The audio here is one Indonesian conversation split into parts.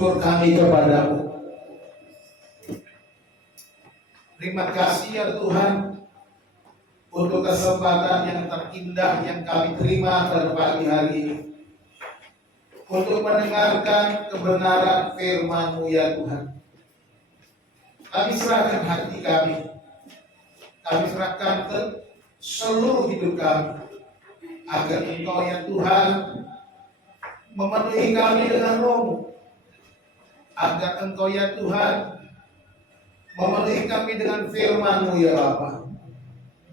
syukur kami kepadamu. Terima kasih ya Tuhan untuk kesempatan yang terindah yang kami terima pada pagi hari ini, untuk mendengarkan kebenaran firman-Mu ya Tuhan. Kami serahkan hati kami serahkan ke seluruh hidup kami, agar Engkau ya Tuhan memenuhi kami dengan Roh-Mu, agar Engkau ya Tuhan memenuhi kami dengan firman-Mu ya Bapa.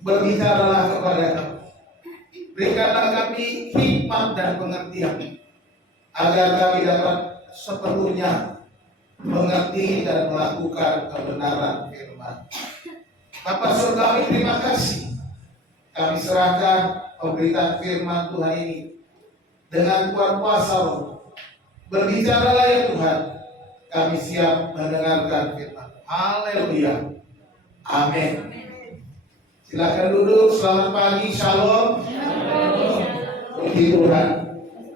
Berbicaralah kepada kami, berikanlah kami hikmat dan pengertian, agar kami dapat sepenuhnya mengerti dan melakukan kebenaran firman. Bapa surgawi, terima kasih. Kami serahkan pemberitaan firman Tuhan ini dengan kuasa Roh. Berbicaralah ya Tuhan, kami siap mendengarkan firman. Haleluya. Amin. Silakan duduk. Selamat pagi. Shalom. Puji Tuhan.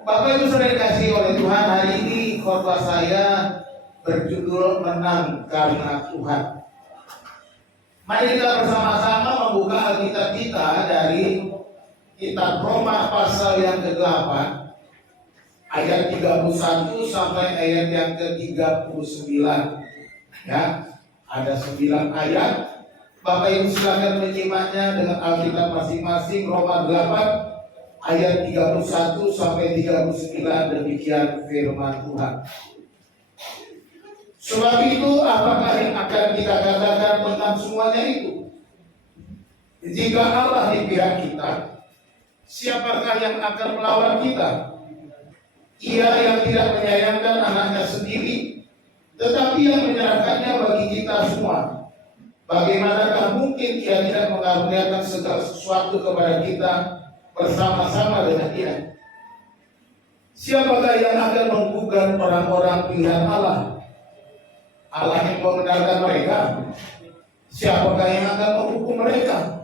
Bapak Ibu saudara dikasihi oleh Tuhan, hari ini khotbah saya berjudul Menang Karena Tuhan. Mari kita bersama-sama membuka Alkitab kita dari kitab Roma pasal yang ke-8 ayat 31 sampai ayat yang ke-39. Ya, ada 9 ayat. Bapak Ibu silakan menyimaknya dengan Alkitab masing-masing. Roma 8 ayat 31 sampai 39, demikian firman Tuhan. Sebab itu apakah yang akan kita katakan tentang semuanya itu? Jika Allah di pihak kita, siapakah yang akan melawan kita? Ia yang tidak menyayangkan anaknya sendiri, tetapi yang menyerahkannya bagi kita semua. Bagaimanakah mungkin ia tidak mengaruniakan segala sesuatu kepada kita bersama-sama dengan dia? Siapakah yang akan menggugat orang-orang pilihan Allah? Allah yang membenarkan mereka. Siapakah yang akan menghukum mereka?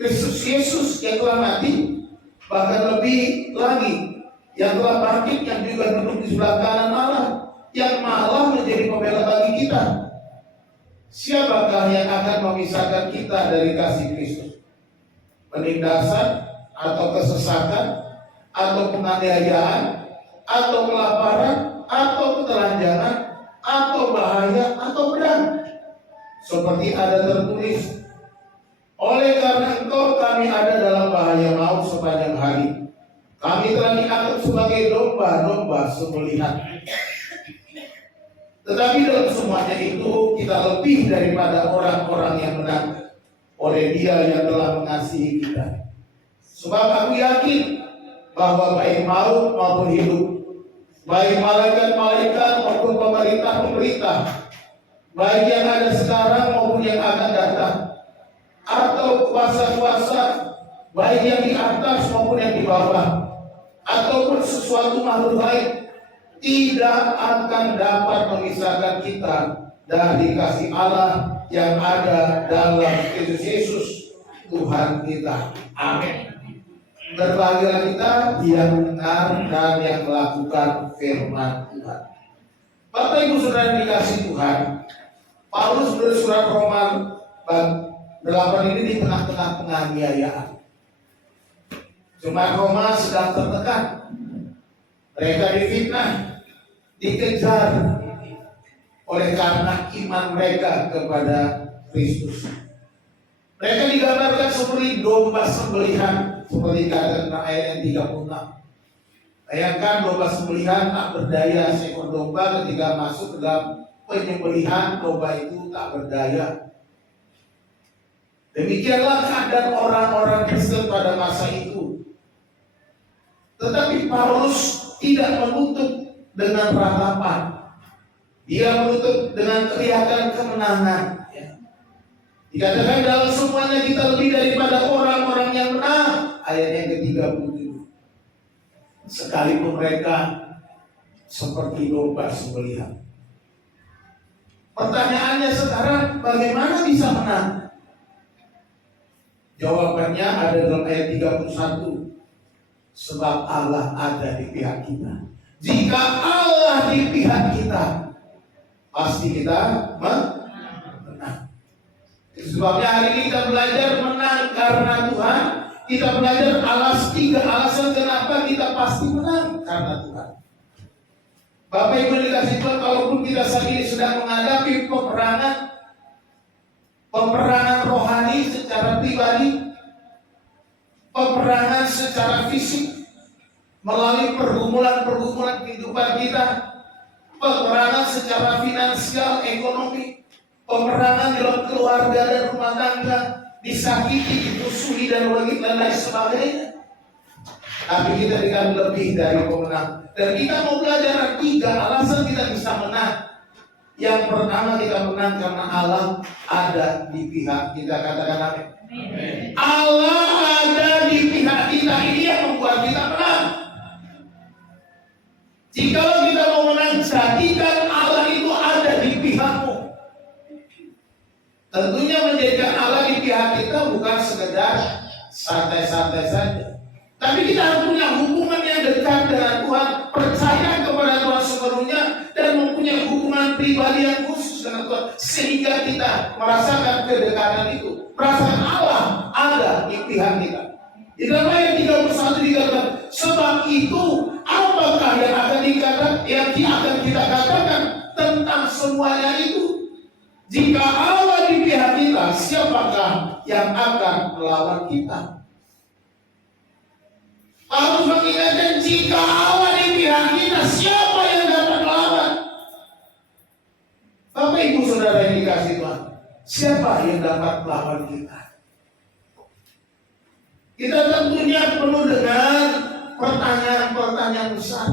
Kristus Yesus yang telah mati, bahkan lebih lagi yang telah bangkit, yang juga duduk di sebelah kanan Allah, yang malah menjadi pembela bagi kita. Siapakah yang akan memisahkan kita dari kasih Kristus? Penindasan atau kesesakan atau penganiayaan atau kelaparan atau ketelanjangan atau bahaya atau pedang? Seperti ada tertulis, oleh karena Engkau kami ada dalam bahaya maut sepanjang hari. Kami telah dianggap sebagai domba-domba sembelihan. Tetapi dalam semuanya itu kita lebih daripada orang-orang yang menang oleh Dia yang telah mengasihi kita. Sebab aku yakin bahwa baik maut maupun hidup, baik malaikat-malaikat maupun pemerintah-pemerintah, baik yang ada sekarang maupun yang akan datang, atau kuasa-kuasa, baik yang di atas maupun yang di bawah, ataupun sesuatu makhluk lain, tidak akan dapat memisahkan kita dari kasih Allah yang ada dalam Kristus Yesus Tuhan kita. Amin. Berbahagialah kita yang mendengar dan yang melakukan firman Tuhan. Bapak Ibu saudara yang dikasihi Tuhan, Paulus menulis surat Roma 8 ini di tengah-tengah penganiayaan. Jemaat Roma sedang tertekan. Mereka difitnah, dikejar oleh karena iman mereka kepada Kristus. Mereka digambarkan seperti domba sembelihan, seperti kata ayat yang 36. Bayangkan domba sembelihan tak berdaya, seekor domba ketika masuk ke dalam penyembelihan, domba itu tak berdaya. Demikianlah keadaan orang-orang Kristen pada masa itu. Tetapi Paulus tidak menutup dengan ratapan. Dia menutup dengan teriakan kemenangan. Dikatakan dalam semuanya kita lebih daripada orang-orang yang menang. Ayat yang ke-37. Sekalipun mereka seperti domba sembelihan. Pertanyaannya sekarang, bagaimana bisa menang? Jawabannya ada dalam ayat 31. Sebab Allah ada di pihak kita. Jika Allah di pihak kita, pasti kita menang. Sebabnya hari ini kita belajar menang karena Tuhan. Kita belajar tiga alasan kenapa kita pasti menang karena Tuhan. Bapak Ibu dikasih Tuhan, kalaupun kita saat ini sedang menghadapi peperangan rohani secara pribadi, peperangan secara fisik, melalui pergumulan kehidupan kita, peperangan secara finansial, ekonomi, peperangan dalam keluarga dan rumah tangga, disakiti, dimusuhi dan lain sebagainya. Tapi kita dikatakan lebih dari pemenang. Dan kita mau belajar 3 alasan kita bisa menang. Yang pertama, kita menang karena Allah ada di pihak kita. Katakan amin. Allah ada di pihak kita. Ini yang membuat kita menang. Jika kita mau menang, jadikan Allah itu ada di pihakmu. Tentunya menjadikan Allah di pihak kita bukan sekedar santai-santai saja. Tapi kita harus punya hubungan yang dekat dengan Tuhan, percaya kepada Tuhan sepenuhnya, dan mempunyai hubungan pribadi yang khusus dengan Tuhan, sehingga kita merasakan kedekatan itu, merasakan Allah ada di pihak kita. Di dalam ayat 31 dikatakan, sebab itu apakah yang akan kita katakan tentang semuanya itu? Jika Allah di pihak kita, siapakah yang akan melawan kita? Paulus mengingatkan, jika Allah di pihak kita, siapa yang dapat melawan? Bapak Ibu Saudara yang dikasih Tuhan, siapa yang dapat melawan kita? Kita tentunya penuh dengan pertanyaan-pertanyaan besar.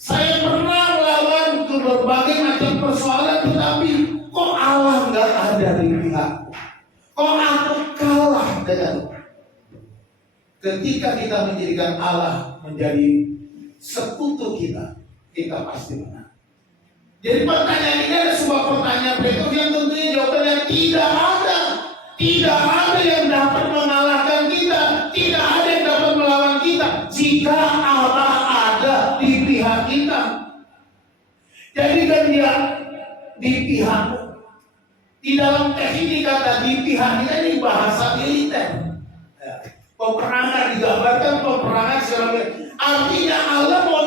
Saya pernah melawan berbagai macam persoalan, tetapi kok Allah nggak ada di pihakku? Kok aku kalah dengan? Ketika kita menjadikan Allah menjadi sekutu kita, kita pasti menang. Jadi pertanyaan ini adalah sebuah pertanyaan retor yang tentunya jawabannya tidak ada. Tidak ada yang dapat mengalahkan kita. Tidak ada yang dapat melawan kita jika Allah ada di pihak kita. Jadikan dia di pihakmu. Di dalam teks ini kata di pihak kita ini bahasa militer. Peperangan digambarkan peperangan secara artinya Allah mau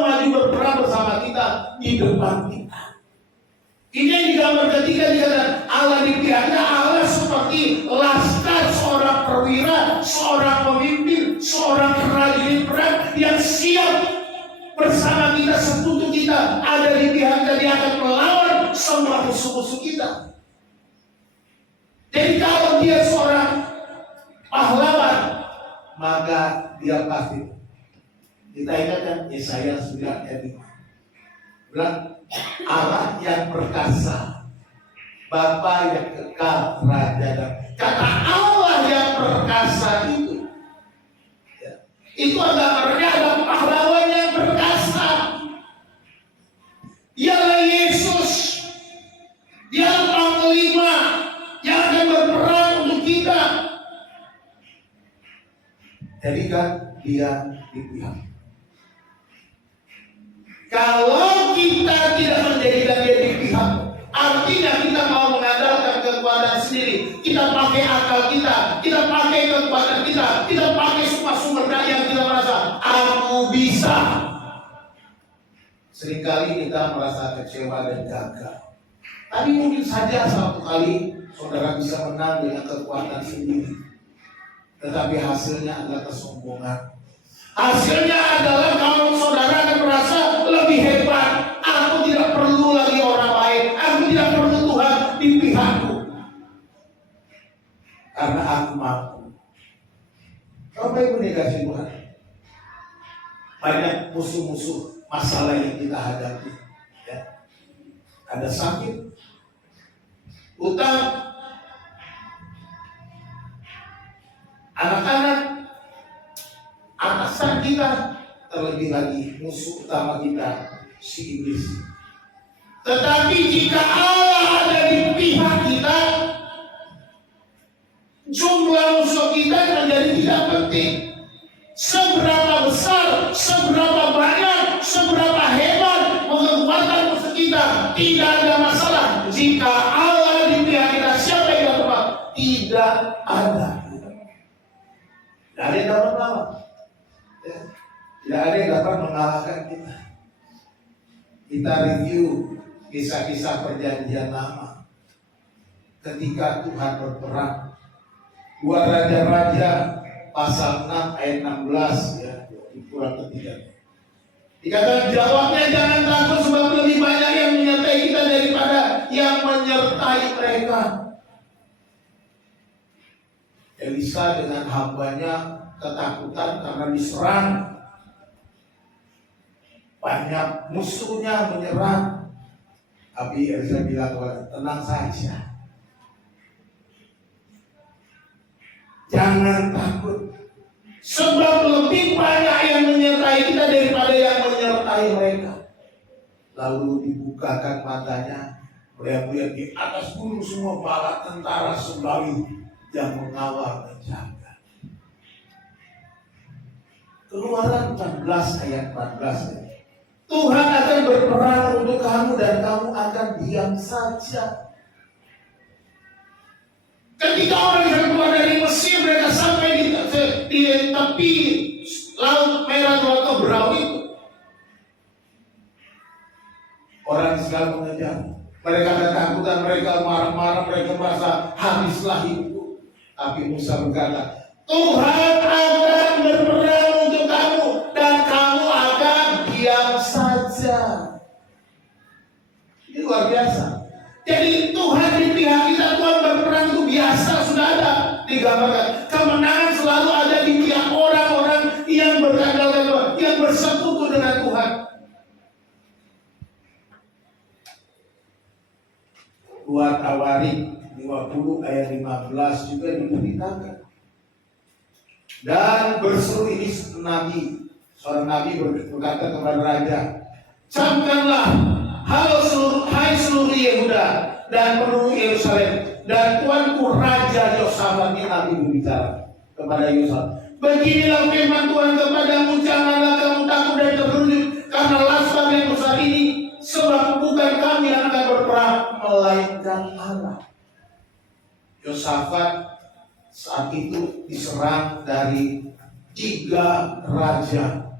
maju berperang bersama kita di depan kita. Ini yang digambar ketika dikatakan Allah di pihaknya. Allah seperti laskar, seorang perwira, seorang pemimpin, seorang prajurit perang yang siap bersama kita, sekutu kita ada di pihak kita. Dia akan melawan semua musuh-musuh kita. Jadi kalau dia seorang pahlawan, maka dia pasti. Kita ingatkan Yesaya 9 ayat 5. Bilang Allah yang perkasa, Bapa yang kekal, Raja dan kata Allah yang perkasa itu, ya, itu adalah pahlawan yang perkasa. Dialah Yesus, dia panglima yang akan berperang untuk kita. Jadikan dia di pihak. Kalau kita tidak menjadikan dia di pihak, artinya kita mau mengandalkan kekuatan sendiri. Kita pakai akal kita pakai kekuatan kita pakai semua sumber daya yang kita merasa aku bisa. Seringkali kita merasa kecewa dan gagal. Tapi mungkin saja satu kali saudara bisa menang dengan kekuatan sendiri. Tetapi hasilnya adalah kesombongan. Hasilnya adalah kalau saudara akan merasa lebih hebat. Aku tidak perlu lagi orang lain. Aku tidak perlu Tuhan di pihakku. Karena aku mampu. Bapak Ibu dikasih Tuhan, banyak musuh-musuh masalah yang kita hadapi. Ya. Ada sakit, utang, anak-anak, atasan kita, terlebih lagi musuh utama kita, si iblis. Tetapi jika Allah ada di pihak kita, jumlah musuh kita menjadi tidak penting. Seberapa besar, seberapa banyak, tidak ada masalah. Jika Allah di pihak kita, siapa yang dapat? Tidak ada. Tidak ada yang dapat melawan. Ya. Tidak ada yang dapat mengalahkan kita. Kita review kisah-kisah perjanjian lama. Ketika Tuhan berperang, 2 Raja-Raja pasal 6 ayat 16 ya, kurang ketiga. Dikatakan jawabnya, jangan takut sebab lebih banyak yang menyertai kita daripada yang menyertai mereka. Elisa dengan hambanya ketakutan karena diserang. Banyak musuhnya menyerang. Tapi Elisa bilang, tenang saja. Jangan takut. Sebab lebih banyak yang menyertai kita daripada yang menyertai mereka. Lalu dibukakan matanya. Melihat di atas gunung semua bala tentara Sembali yang mengawal menjaga. Keluaran 14 ayat 14. Tuhan akan berperang untuk kamu dan kamu akan diam saja. Ketika orang yang keluar dari Mesir, mereka sampai di tepi Laut Merah atau Berau itu. Orang Israel mengejar. Mereka ketakutan, mereka marah-marah, mereka merasa habislah hidupku. Tapi Musa berkata, Tuhan akan berperang untuk kamu dan kamu akan diam saja. Ini luar biasa. Jadi Tuhan di pihak kita, Tuhan berperang itu biasa, sudah ada digambarkan. Kemenangan selalu ada di pihak orang-orang yang berkandalkan Tuhan, yang bersekutu dengan Tuhan. 2 Tawarik 20 ayat 15 juga diberitakan. Dan berseru ini nabi, seorang nabi berkata kepada raja, camkanlah hai seluruh Yehuda dan penduduk Yerusalem dan tuanku Raja Yosafat. Ini nabi berbicara kepada Yosafat. Beginilah firman Tuhan kepadamu, janganlah kamu takut dan terkejut karena laskar yang besar ini, sebab bukan kami yang akan berperang, melainkan Allah. Yosafat saat itu diserang dari 3 raja,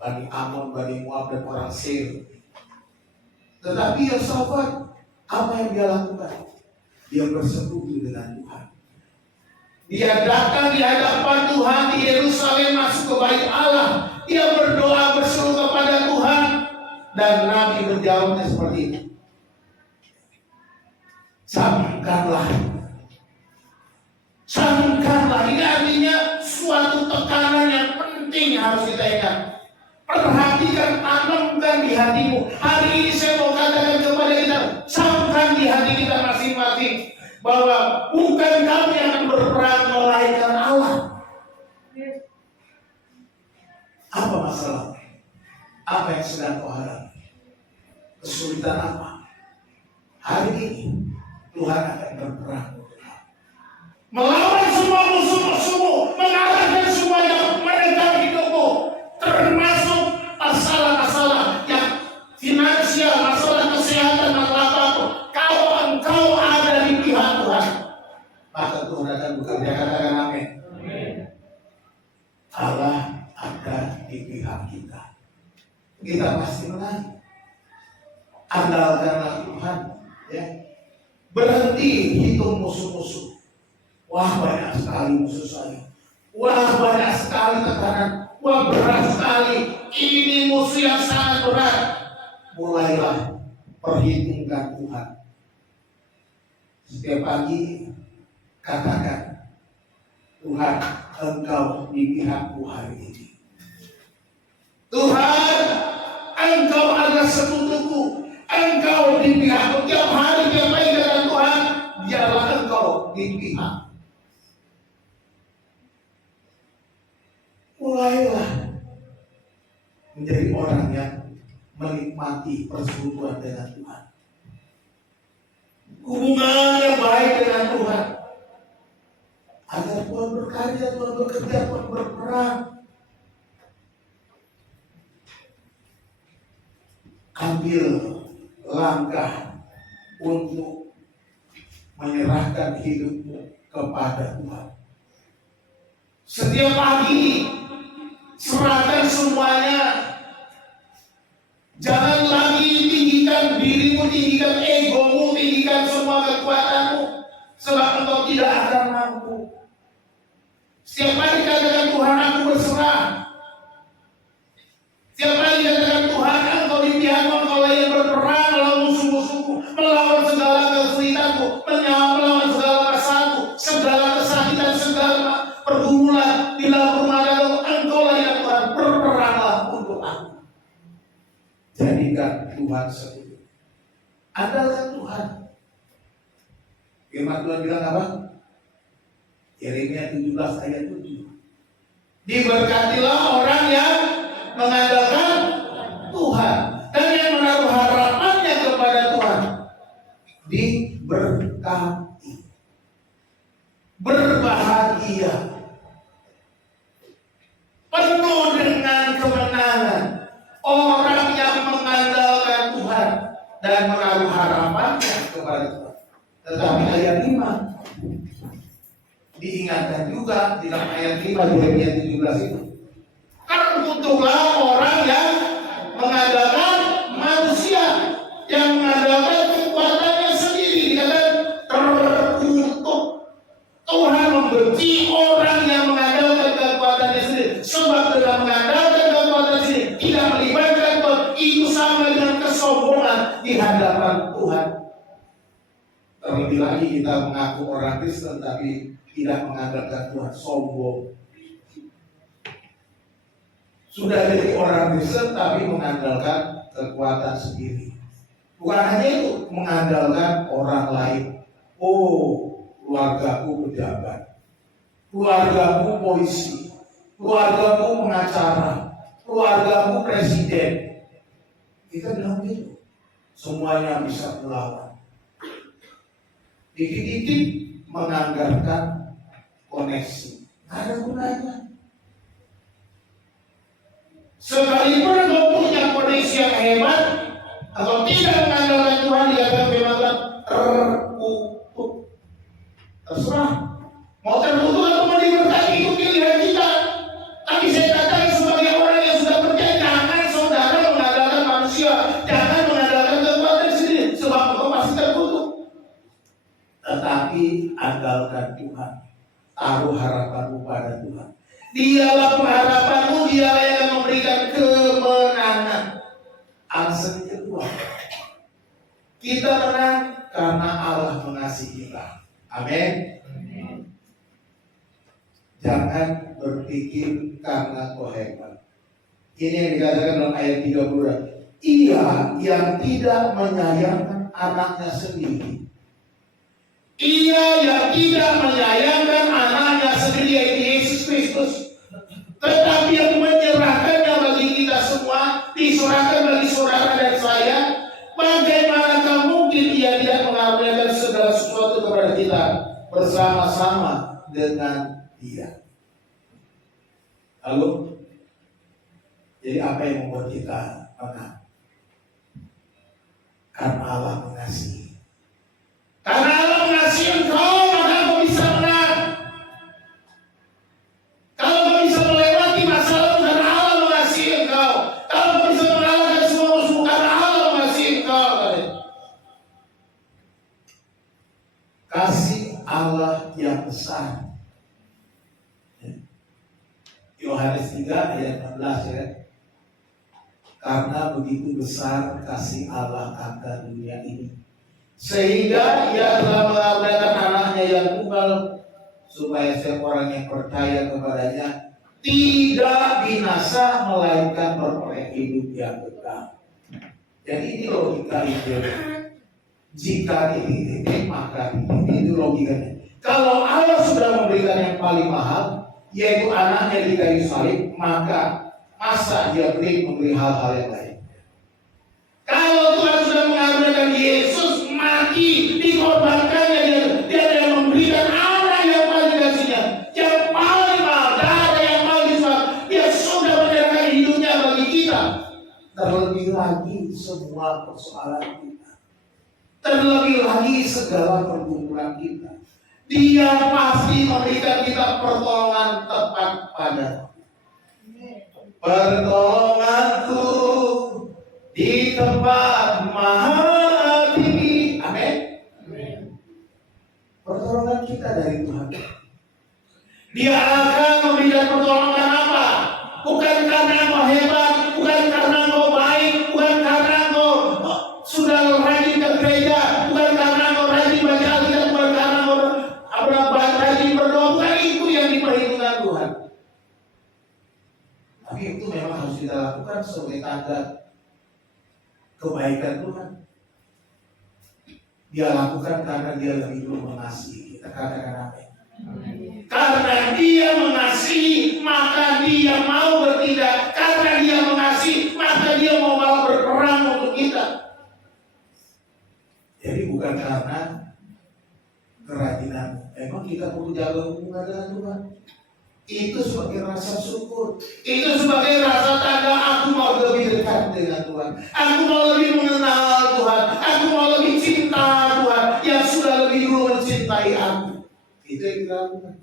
Bani Amon, Bani Moab, dan orang Seir. Tetapi Yosafat, apa yang dia lakukan? Dia bersekutu dengan Tuhan. Dia datang di hadapan Tuhan di Yerusalem, masuk ke bait Allah. Dia berdoa, berseru kepada Tuhan. Dan Nabi menjawabnya seperti itu. Camkanlah. Camkanlah. Ini artinya suatu tekanan yang penting harus kita ingat. Perhatikan, tanamkan di hatimu. Hari ini saya mau katakan kepada kita, camkan di hati kita masing-masing bahwa bukan kami yang akan berperang, melainkan Allah. Apa masalah? Apa yang sedang kau hadapi? Kesulitan apa? Hari ini Tuhan akan berperang untuk kamu, melawan semua musuh-musuhmu, mengalahkan semua yang menegang hidupmu, termasuk masalah-masalah yang finansial, masalah kesehatan, masalah apapun. Kalau engkau ada di pihak Tuhan, maka Tuhan akan bekerja. Katakan amin. Allah akan di pihak kita. Kita pasti menang. Andalkanlah Tuhan, ya. Berhenti hitung musuh-musuh. Wah, banyak sekali musuh saya. Wah, banyak sekali tekanan. Wah, berat sekali. Ini musuh yang sangat berat. Mulailah perhitungkan Tuhan. Setiap pagi katakan, Tuhan, Engkau di pihakku hari ini. Tuhan, Engkau adalah sekutuku. Engkau di pihakku. Tiap hari dia baik dengan Tuhan, biarlah Engkau di pihak. Mulailah menjadi orang yang menikmati persekutuan dengan Tuhan. Hubungan yang baik dengan Tuhan. Agar Tuhan berkarya, Tuhan bekerja, Tuhan berperang. Ambil langkah untuk menyerahkan hidupmu kepada Tuhan. Setiap pagi serahkan semuanya. Jangan lagi tinggikan dirimu, tinggikan egomu, tinggikan semua kekuatanmu, sebab engkau tidak akan mampu. Setiap kali katakan Tuhan, aku berserah. Setiap kali katakan Tuhan, engkau di pihakmu, engkau yang berperang melawan musuh-musuhku, melawan segala kesulitanku, melawan segala masalahku, segala kesakitan, segala pergumulan di dalam rumah tangga. Engkau yang Tuhan, berperanglah untuk aku. Jadikan Tuhan sekutu. Andalkan Tuhan. Firman Tuhan bilang apa? Yeremia 17 ayat 7. Diberkatilah orang yang mengandalkan Tuhan dan yang menaruh harapannya kepada Tuhan. Diberkati. Berbahagia. Penuh dengan kemenangan. Orang yang mengandalkan Tuhan dan menaruh harapannya kepada Tuhan. Tetapi ayat 5 diingatkan juga di dalam ayat 5 Yeremia 17 itu. Terkutuklah orang yang mengandalkan manusia, yang mengandalkan kekuatannya sendiri. Dikatakan terkutuk. Tuhan membenci orang yang mengandalkan kekuatannya sendiri. Sebab dengan mengandalkan kekuatan sendiri tidak melibatkan Tuhan, itu sama dengan kesombongan di hadapan Tuhan. Terlebih lagi kita mengaku orang Kristen tapi tidak mengandalkan Tuhan, sombong. Sudah jadi orang Kristen tapi mengandalkan kekuatan sendiri. Bukan hanya itu, mengandalkan orang lain. Oh, keluargaku pejabat, keluargaku polisi, keluargaku pengacara, keluargaku presiden. Kita bilang gitu. Semuanya bisa melawan. Dikit-dikit menganggarkan koneksi. Ada gunanya. Sekalipun engkau punya koneksi yang hebat, atau tidak mengandalkan Tuhan, dikatakan memang terkutuk. Terserah. Mau terkutuk atau mau diberkati, itu pilihan kita. Tapi saya katakan sebagai orang yang sudah percaya, jangan saudara mengandalkan manusia, jangan mengandalkan kekuatan sendiri, sebab engkau pasti terkutuk. Tetapi andalkan Tuhan, taruh harapanmu pada Tuhan. Dialah pengharapanmu, dialah yang akan memberikan kemenangan. Alasan kedua, kita menang karena Allah mengasihi kita. Amin. Jangan berpikir karena kau hebat. Ini yang dikatakan dalam ayat 30. Ia yang tidak menyayangkan anaknya sendiri. Ia yang tidak menyayangkan anaknya sendiri, yaitu Yesus Kristus, tetapi yang menyerahkannya bagi kita semua, diserahkan bagi saudara dan saya. Bagaimanakah mungkin ia tidak mengaruniakan segala sesuatu kepada kita bersama-sama dengan Dia? Lalu, jadi apa yang membuat kita menang? Karena Allah mengasihi. Karena Allah mengasihi engkau, maka engkau bisa menang. Kalau engkau bisa melewati masalah karena Allah mengasihi engkau. Kalau engkau bisa mengalahkan semua musuh karena Allah mengasihi engkau. Kasih Allah yang besar. Yohanes 3 ayat 16 ya. Karena begitu besar kasih Allah akan dunia ini, sehingga Ia telah mengaruniakan anaknya yang tunggal, supaya setiap orang yang percaya kepadanya tidak binasa, melainkan beroleh hidup yang kekal. Jadi ini logika itu. Jika ini maka ini logikanya. Kalau Allah sudah memberikan yang paling mahal, yaitu anaknya di kayu salib, maka masa Dia memberi hal-hal yang lain? Kalau Tuhan sudah mengaruniakan Yesus mati, dikorbankannya, Dia yang memberikan anak yang paling kasihnya, yang paling mahal, darah yang paling besar. Dia sudah menyerahkan hidupnya bagi kita. Terlebih lagi semua persoalan kita. terlebih lagi segala pergumulan kita. Dia pasti memberikan kita pertolongan tepat pada. Pertolonganku di tempat maha tinggi. Amin. Pertolongan kita dari Tuhan. Dia akan memberikan pertolongan apa? Bukan karena engkau hebat, bukan karena engkau baik, bukan karena engkau sudah rajin ke gereja, bukan karena engkau rajin baca Alkitab, bukan karena engkau rajin berdoa. Bukan itu yang diperhitungkan Tuhan. Tapi itu memang harus kita lakukan sebagai tanda kebaikan Tuhan. Dia lakukan karena dia lebih dulu mengasihi kita. Katakan amin. Karena dia mengasihi, maka dia mau bertindak. Karena dia mengasihi, maka dia mau berperang untuk kita. Jadi bukan karena kerajinan. Emang kita perlu jaga hubungan dengan Tuhan. Itu sebagai rasa syukur. Itu sebagai rasa tanda aku mau lebih dekat dengan Tuhan. Aku mau lebih mengenal Tuhan. Aku mau lebih cinta Tuhan yang sudah lebih dulu mencintai aku. Itu yang kita lakukan.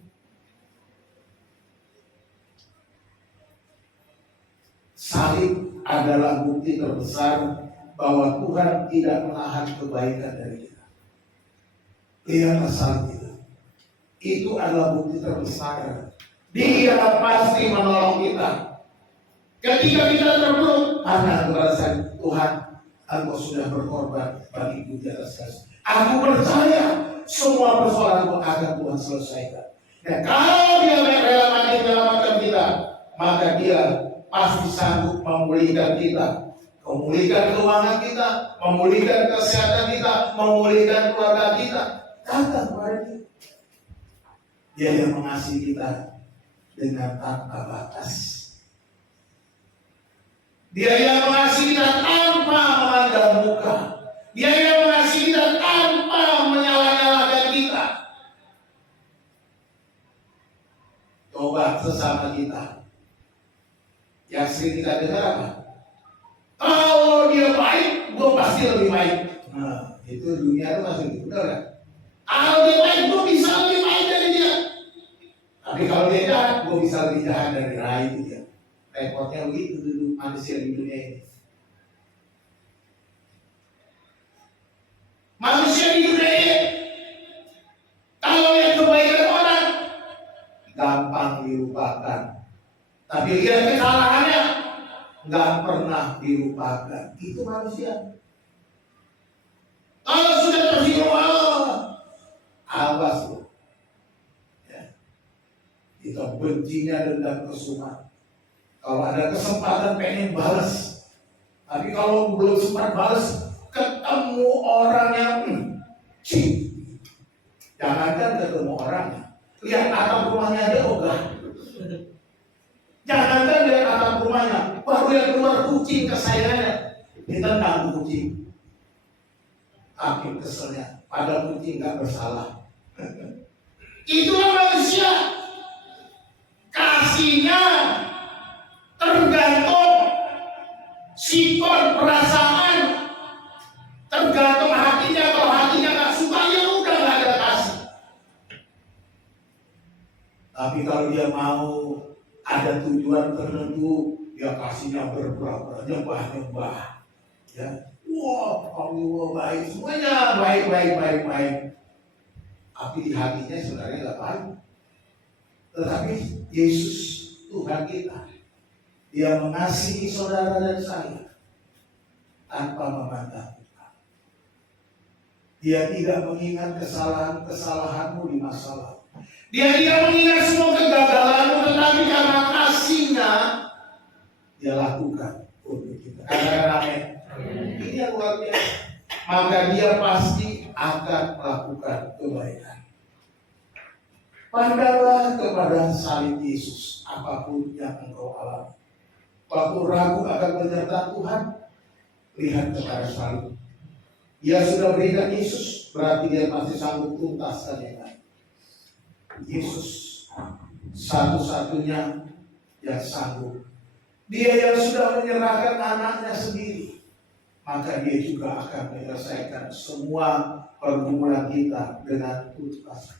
Salib adalah bukti terbesar bahwa Tuhan tidak menahan kebaikan dari kita. Lihatlah salib itu. Itu adalah bukti terbesar. Dia pasti menolong kita. Ketika kita terpuruk, karena berasa Tuhan, Engkau sudah berkorban bagiku di atas kasih. Aku percaya semua persoalanku akan Tuhan selesaikan. Dan kalau dia rela mati menyelamatkan kita, maka dia pasti sanggup memulihkan kita, memulihkan keuangan kita, memulihkan kesehatan kita, memulihkan keluarga kita. Datang kepada dia. Dia yang mengasihi kita dengan tanpa batas. Dia yang mengasihi kita tanpa memandang muka. Dia yang mengasihi kita tanpa menyala-nyalakan kita. Coba sesama kita. Yang sering kita dengar apa? Kalau dia baik, gue pasti lebih baik. Nah, itu dunia itu masih gitu, benar kan? Kalau dia baik, gue bisa lebih baik dari dia. Tapi kalau dia jahat, gue bisa lebih jahat dari dia. Itu dia. Repotnya begitu dulu manusia di dunia ini. Manusia di dunia ini, kalau lihat kebaikan orang, gampang dilupakan. Tapi lihat kesalahannya, nggak pernah dilupakan. Itu manusia. Kalau sudah tersinggung, awas loh. Ya. Kita bencinya dendam kesumat. Kalau ada kesempatan pengen balas, tapi kalau belum sempat balas, ketemu orang yang jangankan ketemu orangnya, lihat atap rumahnya aja ogah. Jangankan lihat atap rumahnya, baru yang keluar kucing kesayangannya, ditendang kucing. Tapi keselnya, pada kucing nggak bersalah. Itulah manusia. Kasihnya tergantung sikon perasaan, tergantung hatinya. Kalau hatinya nggak suka, ya udah nggak ada kasih. Tapi kalau dia mau ada tujuan tertentu, dia kasihnya berberat, nyembah, ya. Wah, Allah baik, semuanya baik. Tapi di hatinya sebenarnya nggak baik. Tetapi Yesus Tuhan kita, Dia mengasihi saudara dan saya tanpa memandang muka. Dia tidak mengingat kesalahanmu di masa lalu. Dia tidak mengingat semua kegagalanmu, tetapi karena kasihnya Dia lakukan untuk kita. Katakan amin. Ini yang luar biasa. Maka dia pasti akan melakukan kebaikan. Pandanglah kepada salib Yesus, apapun yang engkau alami. Waktu ragu akan penyertaan Tuhan, lihat kepada salib. Dia sudah berikan Yesus, berarti dia pasti sanggup tuntaskan yang lain. Yesus satu-satunya yang sanggup. Dia yang sudah menyerahkan anaknya sendiri. maka dia juga akan menyelesaikan semua pergumulan kita dengan tuntas.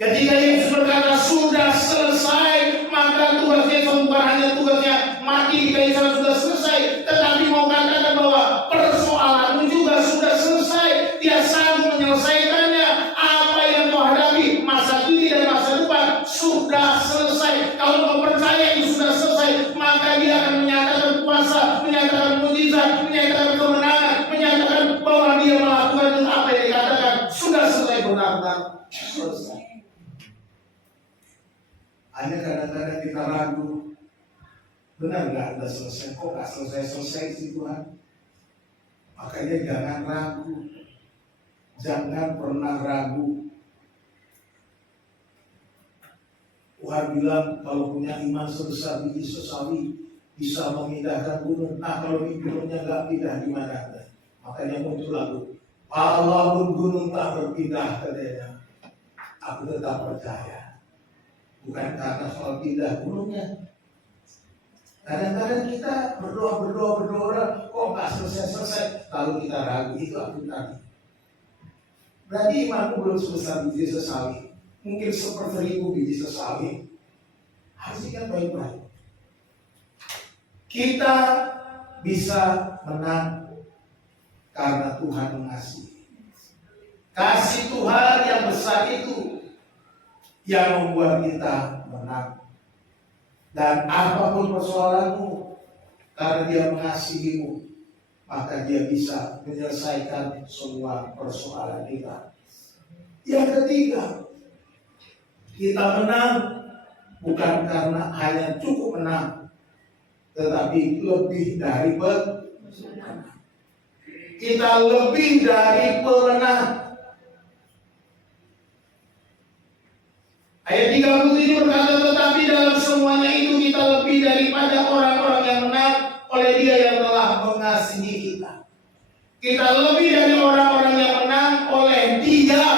Ketika Yesus berkata sudah selesai, maka tugas Yesus bukan hanya tugasnya mati di kayu salib sudah selesai, tetapi mau katakan bahwa persoalanmu juga sudah selesai. Dia sanggup menyelesaikannya. Apa yang kau hadapi masa kini dan masa depan sudah selesai. Kalau kau percaya itu sudah selesai, maka dia akan menyatakan kuasa, menyatakan mujizat, menyatakan kemenangan, menyatakan bahwa dia melakukan apa yang dikatakan sudah selesai, benar-benar selesai. Hanya kadang-kadang kita ragu, benar nggak udah selesai? Kok nggak selesai sih Tuhan? Makanya jangan ragu, jangan pernah ragu. Tuhan bilang kalau punya iman sebesar biji sesawi bisa memindahkan gunung. Nah kalau gunungnya nggak pindah gimana? Makanya muncul lagu, walaupun gunung tak berpindah katanya, aku tetap percaya. Bukan karena soal pindah gunungnya. Kadang-kadang kita berdoa, kok nggak selesai, lalu kita ragu, itu aku tadi. Berarti imanku belum sebesar biji sesawi, mungkin 1/1000 biji sesawi. Harusnya kan baik-baik. Kita bisa menang karena Tuhan mengasihi. Kasih Tuhan yang besar itu yang membuat kita menang. Dan apapun persoalanmu, karena dia mengasihimu, maka dia bisa menyelesaikan semua persoalan kita. Yang ketiga, kita menang bukan karena hanya cukup menang, tetapi lebih dari pemenang. Kita lebih dari pemenang. Ayat 37 berkata, tetapi dalam semuanya itu kita lebih daripada orang-orang yang menang oleh Dia yang telah mengasihi kita. Kita lebih dari orang-orang yang menang oleh Dia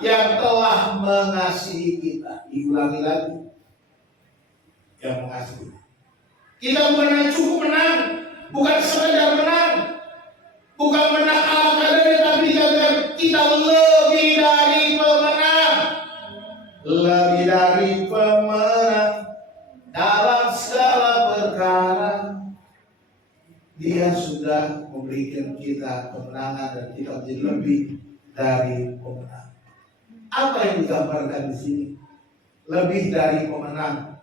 yang telah mengasihi kita. Diulangi lagi, yang mengasihi. Kita bukan hanya cukup menang, bukan sekedar menang, bukan menang ala kadarnya, tapi kita lebih dari pemenang. Lebih dari pemenang dalam segala perkara. Dia sudah memberikan kita kemenangan dan kita menjadi lebih dari pemenang. Apa yang digambarkan di sini? Lebih dari pemenang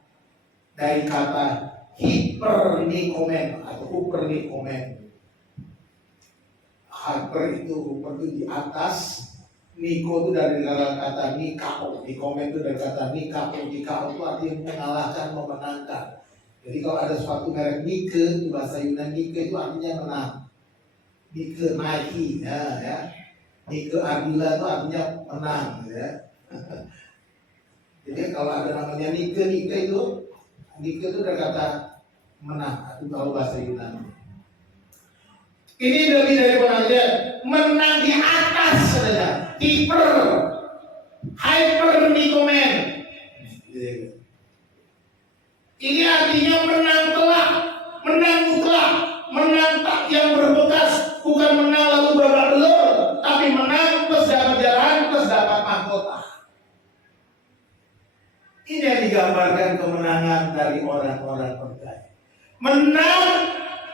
dari kata hypernikomen atau upernikomen. Hyper itu di atas. Niko itu dari kata nikao, nikomen itu dari kata nikao. Nikao itu artinya mengalahkan, memenangkan. Jadi kalau ada suatu merek Nike, itu bahasa Yunani Nike itu artinya menang. Nike Nike, ya. Nike Ardila itu artinya menang, ya. Jadi kalau ada namanya Nike itu dari kata menang. Itu kalau bahasa Yunani. Ini lebih dari menang di atas saja. Hypernikomen. Ini artinya menang telak, menang mutlak, menang tak yang berbekas, bukan menang lalu babak belur, tapi menang plus dapat jalan, plus dapat mahkota. Ini yang digambarkan kemenangan dari orang-orang percaya. Menang,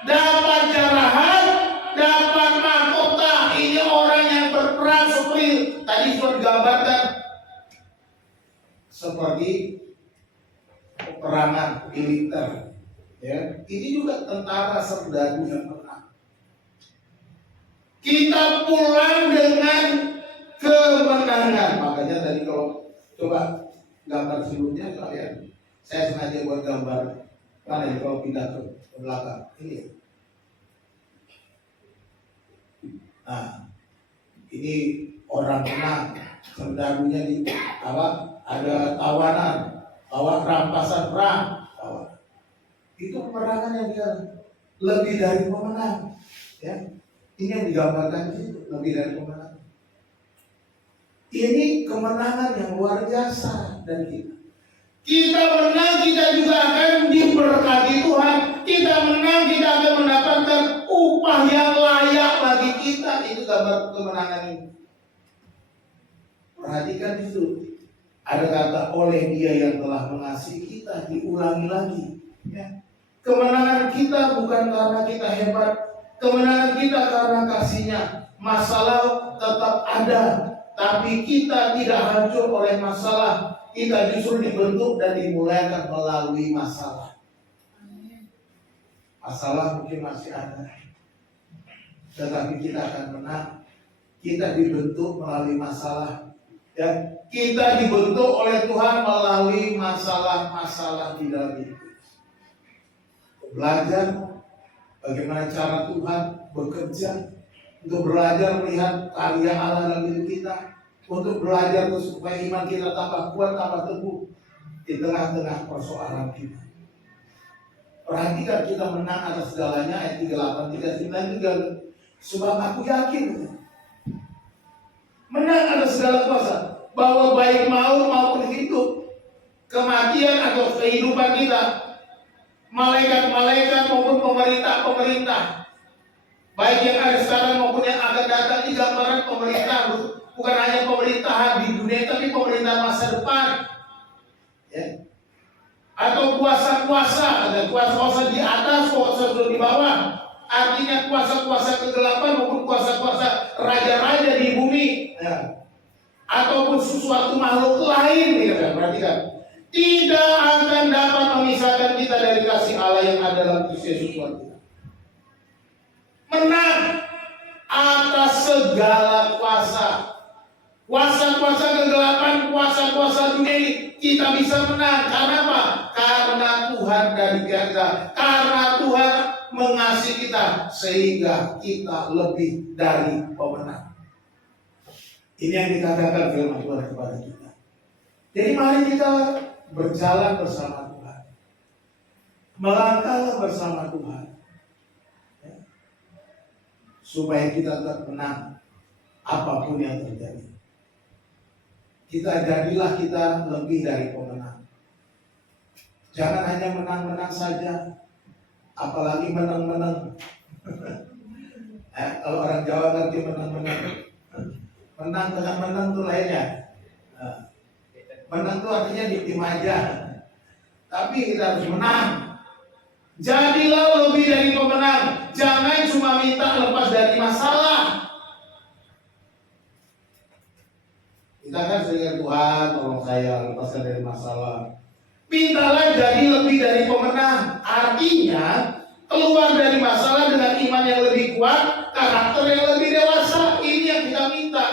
dapat jarahan, dapat mahkota. Ini orang yang berperang seperti tadi sudah digambarkan seperti peperangan militer. Ya, ini juga tentara serdadu yang menang. Kita pulang dengan kemenangan. Makanya tadi kalau coba gambar sebelumnya kalian, saya sengaja buat gambar mana ya kalau pindah ke belakang ini ya. Nah, ini orang menang, serdarunya di apa? Ada tawanan, rampasan perang. Itu peperangan yang dia lebih dari pemenang. Ya, ini yang digambarkan di situ, lebih dari pemenang. Ini kemenangan yang luar biasa dari kita. Kita menang, kita juga akan diberkati Tuhan. Kita menang, kita akan mendapatkan upah yang layak bagi kita. Itu gambar kemenangan ini. Perhatikan itu. Ada kata oleh Dia yang telah mengasihi kita, diulangi lagi. Ya. Kemenangan kita bukan karena kita hebat, kemenangan kita karena kasih-Nya. Masalah tetap ada, tapi kita tidak hancur oleh masalah. Kita justru dibentuk dan dimuliakan melalui masalah. Masalah mungkin masih ada, tetapi kita akan menang. Kita dibentuk melalui masalah. Dan kita dibentuk oleh Tuhan melalui masalah-masalah di dalam hidup. Belajar bagaimana cara Tuhan bekerja, untuk belajar melihat karya Allah dalam hidup kita, untuk belajar supaya iman kita tambah kuat, tambah teguh di tengah-tengah persoalan kita. Perhatikan kita menang atas segalanya, ayat 38, 39 juga. Sebab aku yakin menang atas segala kuasa, bahwa baik maut maupun hidup, kematian atau kehidupan kita, malaikat-malaikat maupun pemerintah-pemerintah, baik yang ada sekarang maupun yang akan datang. Ini gambaran pemerintah, bukan hanya pemerintahan di dunia, tapi pemerintah masa depan. Ya. Atau kuasa-kuasa, ada kuasa-kuasa di atas, kuasa-kuasa di bawah. Artinya kuasa-kuasa kegelapan maupun kuasa-kuasa raja-raja di bumi. Ya. Ataupun sesuatu makhluk lain, ya, perhatikan, tidak akan dapat memisahkan kita dari kasih Allah yang ada dalam Kristus Yesus Tuhan kita. Menang atas segala kuasa, kuasa-kuasa kegelapan, kuasa-kuasa dunia ini, kita bisa menang. Karena apa? Karena Tuhan dari kita, karena Tuhan mengasihi kita, sehingga kita lebih dari pemenang. Ini yang dikatakan firman Tuhan kepada kita. Jadi mari kita berjalan bersama Tuhan, melangkah bersama Tuhan, ya, supaya kita tetap menang apapun yang terjadi. Jadilah kita lebih dari pemenang. Jangan hanya menang-menang saja, apalagi menang-menang. Kalau orang Jawa ngerti menang-menang. Menang dengan menang itu lainnya. Menang itu artinya diem aja. Tapi kita harus menang. Jadilah lebih dari pemenang. Jangan cuma minta lepas dari masalah. Kita kan sering, Tuhan tolong saya lepaskan dari masalah. Mintalah jadi lebih dari pemenang. Artinya keluar dari masalah dengan iman yang lebih kuat, karakter yang lebih dewasa. Ini yang kita minta.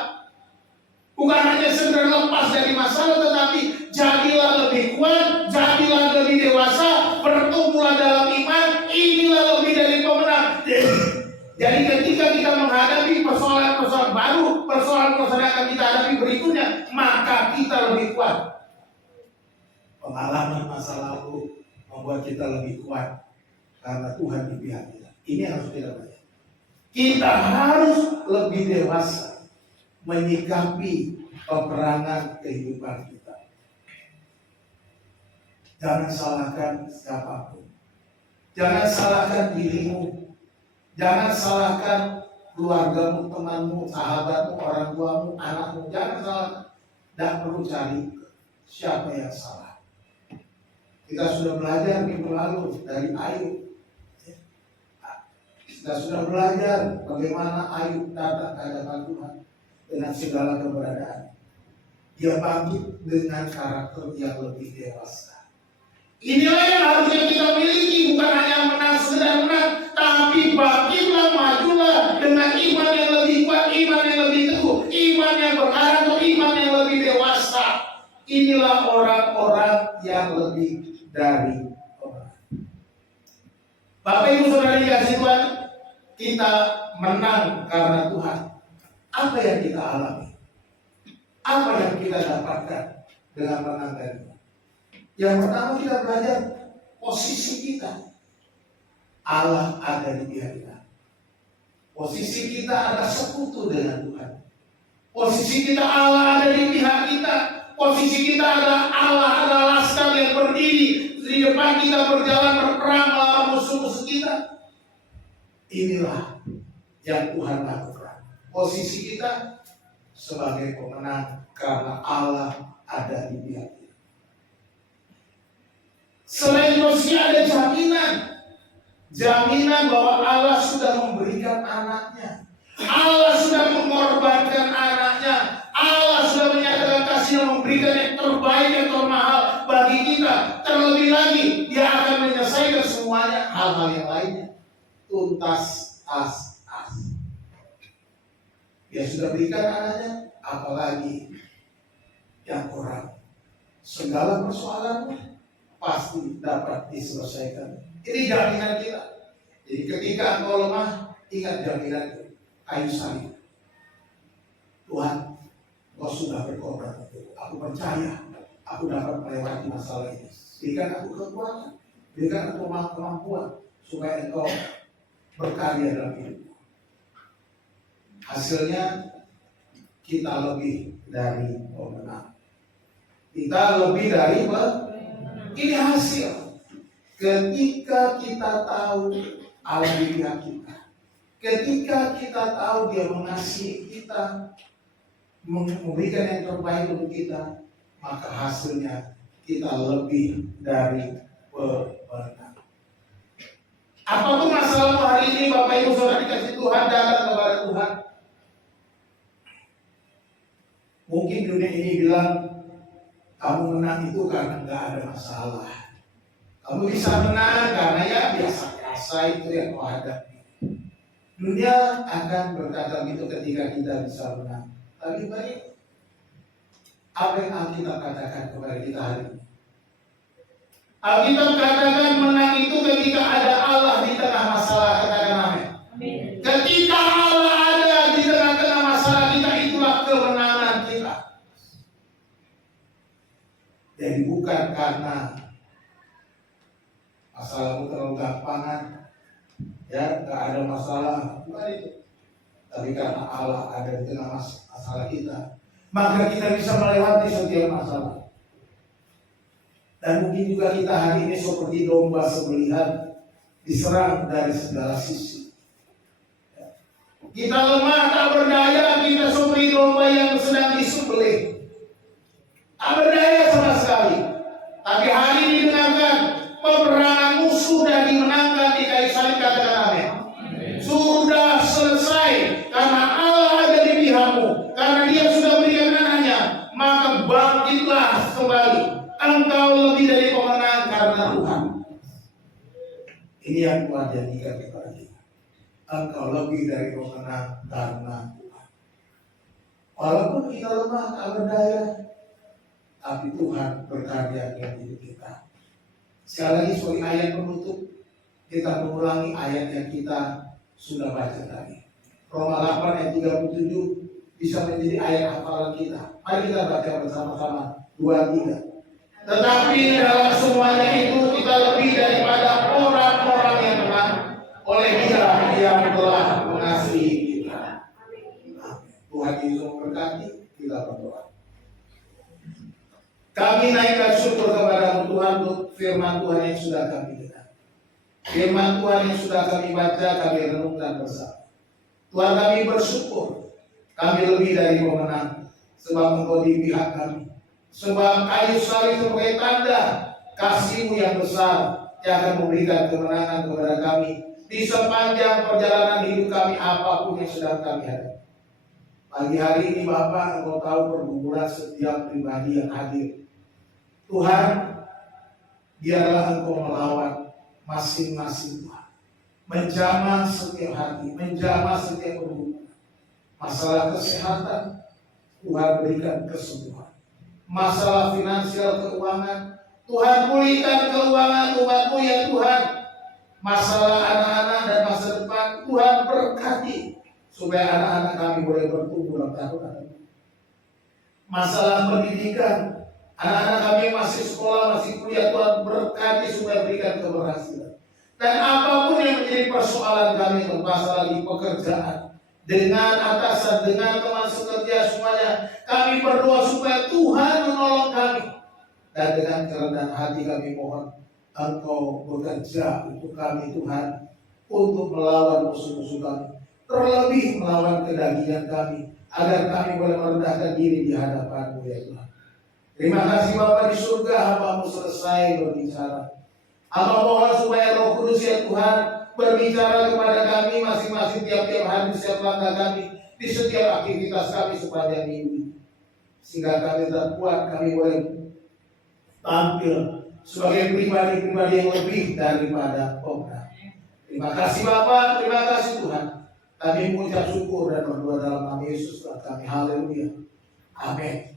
Bukan hanya sekedar lepas dari masalah, tetapi jadilah lebih kuat, jadilah lebih dewasa, bertumbuhlah dalam iman. Inilah lebih dari pemenang. Jadi ketika kita menghadapi persoalan-persoalan baru, persoalan-persoalan yang akan kita hadapi berikutnya, maka kita lebih kuat. Pengalaman masa lalu membuat kita lebih kuat karena Tuhan di pihak kita. Ini harus kita baca. Kita harus lebih dewasa menyikapi peperangan kehidupan kita. Jangan salahkan siapapun. Jangan salahkan dirimu. Jangan salahkan keluargamu, temanmu, sahabatmu, orang tuamu, anakmu. Jangan salahkan. Tidak perlu cari siapa yang salah. Kita sudah belajar minggu lalu dari Ayub. Kita sudah belajar bagaimana Ayub datang ke hadapan Tuhan dengan segala keberadaan. Dia bangkit dengan karakter yang lebih dewasa. Inilah yang harusnya kita miliki, bukan hanya menang sekedar menang, tapi bangkitlah, majulah dengan iman yang lebih kuat, iman yang lebih teguh, iman yang berkarakter, iman yang lebih dewasa. Inilah orang-orang yang lebih dari orang. Bapak Ibu Saudara dikasih Tuhan, kita menang karena Tuhan. Apa yang kita alami? Apa yang kita dapatkan dengan menang dari Tuhan? Yang pertama kita belajar posisi kita. Allah ada di pihak kita. Posisi kita adalah sekutu dengan Tuhan. Posisi kita Allah ada di pihak kita. Posisi kita adalah Allah adalah laskar yang berdiri di depan kita berjalan berperang melawan musuh-musuh kita. Inilah yang Tuhan lakukan. Posisi kita sebagai pemenang karena Allah ada di pihak kita. Selain manusia ada jaminan bahwa Allah sudah memberikan anaknya. Allah sudah mengorbankan anaknya. Allah sudah menyatakan kasih yang memberikan yang terbaik, yang termahal bagi kita. Terlebih lagi, Dia akan menyelesaikan semuanya, hal-hal yang lainnya. Tuntas as. Dia sudah berikan anaknya, apalagi yang kurang. Segala persoalannya pasti dapat diselesaikan. Ini jaminan kita. Jadi ketika engkau lemah, ingat jaminan kayu salib. Tuhan, Kau sudah berkorban untuk aku percaya aku dapat melewati masalah ini. Berikan aku kekuatan, berikan aku kemampuan supaya Engkau berkarya dalam hidup. Hasilnya kita lebih dari pemenang. Kita lebih dari ini hasil. Ketika kita tahu Allah di pihak kita, ketika kita tahu Dia mengasihi kita, memberikan yang terbaik untuk kita, maka hasilnya kita lebih dari pemenang. Apapun masalahmu hari ini, Bapak Ibu Saudara dikasih Tuhan, datang kepada Tuhan. Mungkin dunia ini bilang kamu menang itu karena nggak ada masalah. Kamu bisa menang karena ya biasa-biasa itu yang kau hadapi. Dunia akan berkata gitu ketika kita bisa menang. Tapi baik, apa yang Alkitab katakan kepada kita hari ini? Alkitab katakan menang itu ketika ada Allah di tengah masalah. Katakan amin. Ketika Allah ada di tengah-tengah masalah kita, itulah kemenangan kita. Jadi bukan karena masalahmu terlalu gampangan, ya nggak ada masalah, bukan itu. Tapi karena Allah ada di tengah masalah kita, maka kita bisa melewati setiap masalah. Dan mungkin juga kita hari ini seperti domba sembelihan, diserang dari segala sisi. Kita lemah, tak berdaya, kita seperti domba yang sedang disembelih. Tak berdaya sama sekali. Tapi hari ini dengarkan, peperangan musuh sudah dimenangkan di kayu salib. Katakan amin. Sudah selesai. Karena Allah ada di pihakmu, karena Dia sudah berikan anaknya, maka bangkitlah kembali. Engkau lebih dari pemenang karena Tuhan. Ini yang Tuhan janjikan kepada kita. Engkau lebih dari pemenang karena Tuhan. Walaupun kita lemah, tak berdaya, tapi Tuhan berkarya dalam hidup kita. Sekali lagi sebagai ayat penutup, kita mengulangi ayat yang kita sudah baca tadi. Roma 8 ayat 37 bisa menjadi ayat hafalan kita. Mari kita baca bersama-sama 2-3. Tetapi dalam semuanya itu kita lebih daripada orang-orang yang menang oleh Dia yang telah mengasihi kita. Tuhan Yesus memberkati, kita berdoa. Kami naikkan syukur kepada Tuhan untuk firman Tuhan yang sudah kami dengar. Firman Tuhan yang sudah kami baca, kami renungkan bersama. Tuhan, kami bersyukur kami lebih dari pemenang, sebab Engkau di pihak kami. Sebab kayu salib sebagai tanda kasih-Mu yang besar yang akan memberikan kemenangan kepada kami di sepanjang perjalanan hidup kami, apapun yang sedang kami hadapi. Pagi hari ini Bapa, Engkau tahu pergumulan setiap pribadi yang hadir. Tuhan, biarlah Engkau melawan masing-masing Tuhan, menjamah setiap hati, menjamah setiap hubungan. Masalah kesehatan, Tuhan berikan kesembuhan. Masalah finansial, keuangan, Tuhan pulihkan keuangan umat-Mu ya Tuhan. Masalah anak-anak dan masa depan, Tuhan berkati supaya anak-anak kami boleh bertumbuh dalam tahun. Masalah pendidikan, anak-anak kami masih sekolah, masih kuliah, Tuhan berkati supaya berikan keberhasilan. Dan apapun yang menjadi persoalan kami, masalah di pekerjaan, dengan atasan, dengan teman sekerja, semuanya kami berdoa supaya Tuhan menolong kami. Dan dengan kerendahan hati kami mohon Engkau bekerja untuk kami Tuhan, untuk melawan musuh-musuh kami, terlebih melawan kedagingan kami, agar kami boleh merendahkan diri di hadapan-Mu ya Tuhan. Terima kasih Bapa di surga, hamba-Mu selesai berbicara. Hamba mohon supaya Roh Kudus ya Tuhan berbicara kepada kami masing-masing tiap-tiap hari, di setiap langkah kami, di setiap aktivitas kami sepanjang minggu, sehingga kami tetap kuat, kami boleh tampil sebagai pribadi-pribadi yang lebih daripada orang. Terima kasih Bapa, terima kasih Tuhan. Kami mengucap syukur dan berdoa dalam nama Yesus Tuhan kami. Haleluya. Amin.